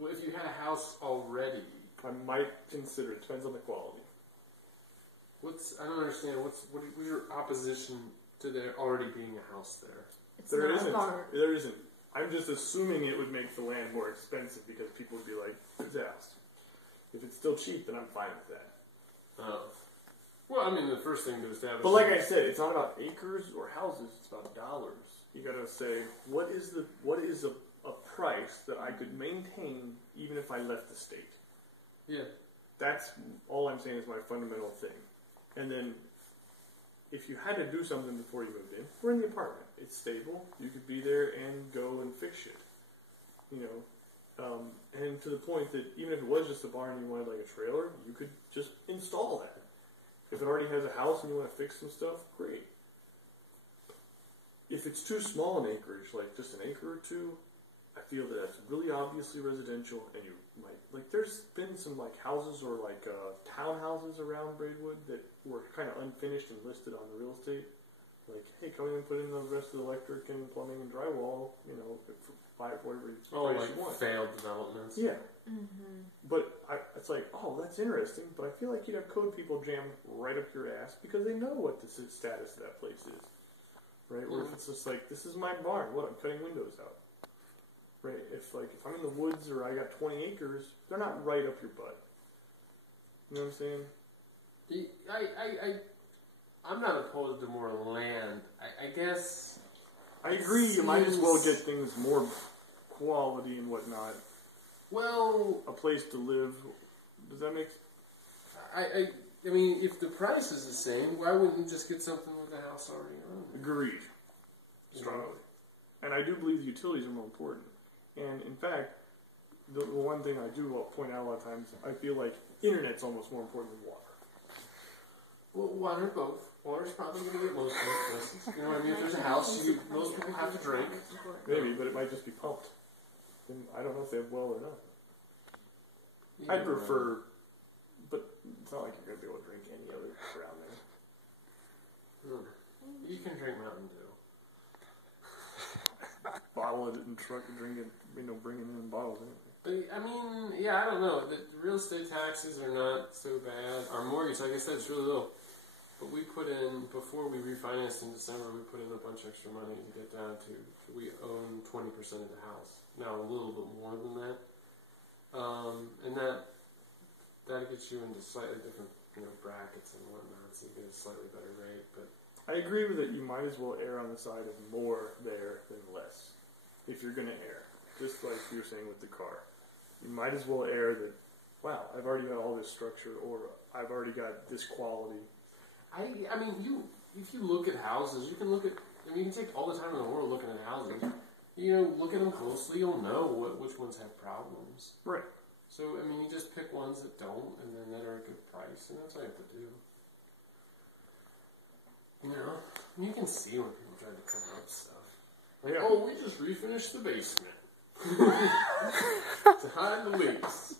Well, if you had a house already, I might consider it. Depends on the quality. I don't understand. What's your opposition to there already being a house there? There isn't. There isn't. I'm just assuming it would make the land more expensive because people would be like, "There's a house." If it's still cheap, then I'm fine with that. Oh. Well, I mean, the first thing to establish. But like I said, it's not about acres or houses. It's about dollars. You got to say what is a price that I could maintain even if I left the state. Yeah. That's all I'm saying is my fundamental thing. And then, if you had to do something before you moved in, we're in the apartment. It's stable. You could be there and go and fix shit. You know, and to the point that even if it was just a barn and you wanted like a trailer, you could just install that. If it already has a house and you want to fix some stuff, great. If it's too small an acreage, like just an acre or two, I feel that that's really obviously residential, and you might like. There's been some like houses or like townhouses around Braidwood that were kind of unfinished and listed on the real estate. Like, hey, come in and put in the rest of the electric and plumbing and drywall. You know, buy it for whatever price you want. Failed developments. Yeah. Mm-hmm. But it's like, oh, that's interesting. But I feel like you'd have code people jammed right up your ass because they know what the status of that place is, right? Where if it's just like, this is my barn. What, I'm cutting windows out. Right, if I'm in the woods or I got 20 acres, they're not right up your butt. You know what I'm saying? I'm not opposed to more land. I guess. I agree. You might as well get things more quality and whatnot. Well, a place to live. Does that make? I mean, if the price is the same, why wouldn't you just get something with the house already on it? Agreed. Strongly. And I do believe the utilities are more important. And in fact, the one thing I do point out a lot of times, I feel like internet's almost more important than water. Well, water, both. Water's probably going to get most of the places. You know what I mean? If there's a house, most people have to drink. Maybe, but it might just be pumped. And I don't know if they have well or not. Yeah, I'd prefer, but it's not like you're going to be able to drink any of it around there. You can drink Mountain Dew. Bottle it and truck and drink it, bring it in bottles. But, I mean, yeah, I don't know. The real estate taxes are not so bad. Our mortgage, like I said, it's really low. But we put in, before we refinanced in December, we put in a bunch of extra money to get down to, we own 20% of the house. Now a little bit more than that. And that gets you into slightly different, brackets and whatnot, so you get a slightly better rate. But I agree with that. You might as well err on the side of more there than less. If you're going to err. Just like you were saying with the car. You might as well err that, wow, I've already got all this structure, or I've already got this quality. I mean, if you look at houses, you can you can take all the time in the world looking at houses. Look at them closely, you'll know which ones have problems. Right. So, I mean, you just pick ones that don't, and then that are a good price, and that's all you have to do. You can see when people try to cover up stuff. Like, oh, we just refinished the basement. To hide the leaks.